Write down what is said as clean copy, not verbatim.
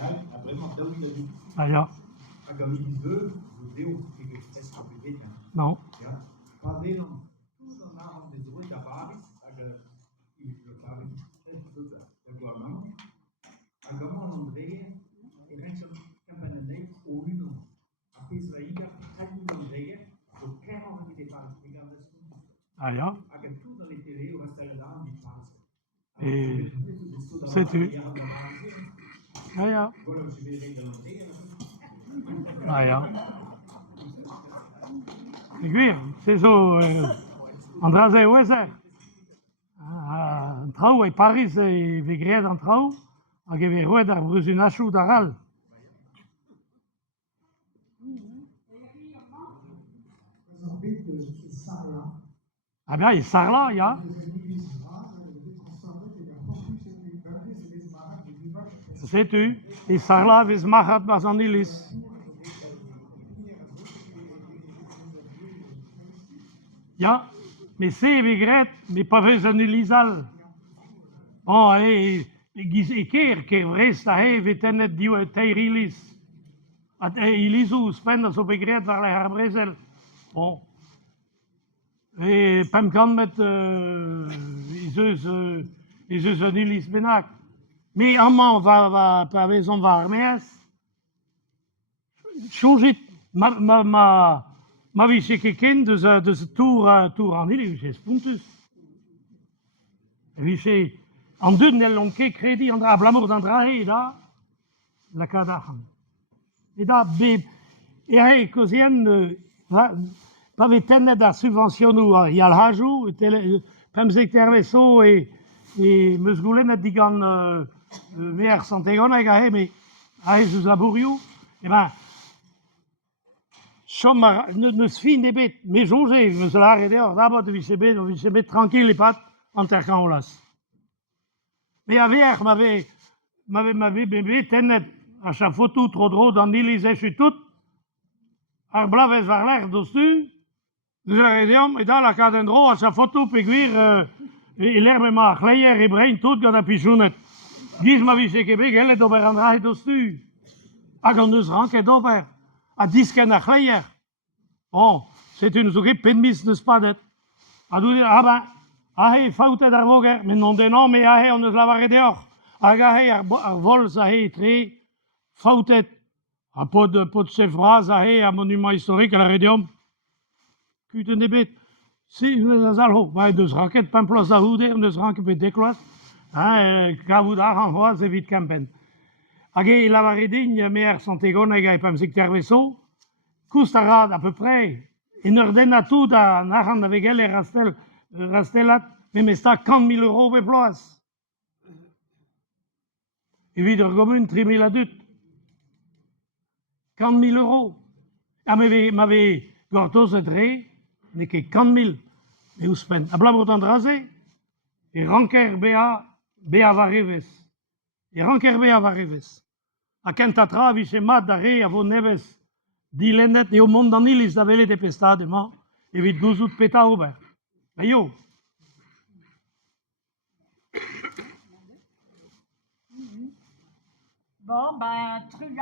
Portugal, vraiment là où il a dit. Ah ja. Comme il veut, vous devez est completer. Non. Ja. Pas bien, tout dans la des autres d'Aparis, il le parle de gouvernement. Agama Andrea, et Rachel Campanelli, au Uno. A Pesvaïga, Tadou Andrea, au Caron qui dépasse, regarde ça. Ah ja. Avec tout dans les télés, au restaurant, il passe. Et c'est tu. Ah ja. Voilà, je vais régler. Ah ja. Ik weet, het is zo. Andra zei, hoe is het? Een trouw in Paris, we kregen een trouw. En je weer hoort daar voor een achou daar al. Ah bien, il sort là, ja. C'est tu. Il sort là, vis machat basanilis. Ja, mais c'est vigret, mais pas vis anilisal. Oh, ik keer vrees dat hij weet net die teirilis. At ilisu spenden zo begrijpt waar hij haar brezel. Bon. Et pam kan met isus anilis benak. Mais amant va pas maison va armées. Changer ma vie chez quelqu'un de ce tour en île, j'ai spuntus. Wie chez en deux nel lonke crédit en ablamor d'andrae da la kadahan. Et da be et cosien pas vetennet da subvention ou il al hajou pam secteur vaisseau et meus goulen digan mer santegon aga mais a sous laboriou et ben Chomar ne se fin des bêtes, mais jongé, me cela arrêté hors d'abord de vicebet tranquille les pattes en terre las. Mais avec m'avait bébé tenet à chaque photo trop drôle dans l'Élysée je suis tout ar blaves var l'air dessus nous arrêtions et dans la cadendro à chaque photo péguire et l'herbe m'a clair et brain tout quand a pichounet dis ma vie c'est Québec elle est d'ober andra dessus à quand nous ranke d'ober à disken a clair bon c'est une souris penmis de spadet à dire ah ben ah hey foute d'arvoger mais non de non mais ah hey on nous l'a dehors ah hey ar vol ça hey très foute à pot de chef phrase ah hey un monument historique à la Rédium que de débit si nous allons bah deux raquettes pas place à houder nous ranke peut décloise ah cavudar en voix c'est vite campen agé la varidigne mer santegon et pas secteur vaisseau Coustarade à peu près in ordena tout da nahan avec elle rastelat mais sta 40 000 € be place et vider commune 3 000 adut 40 000 €. Ah m'avait gortos et dré n'est que 40 000 mais où spend à blamor d'andrasé et ranker bea varives et ranker bea varives a kentatra vicema dare a vo neves Dilenet et au monde en île, ils avaient les dépestades, et vite gouzou de péta ouvert. Mais yo! Bon, ben, truc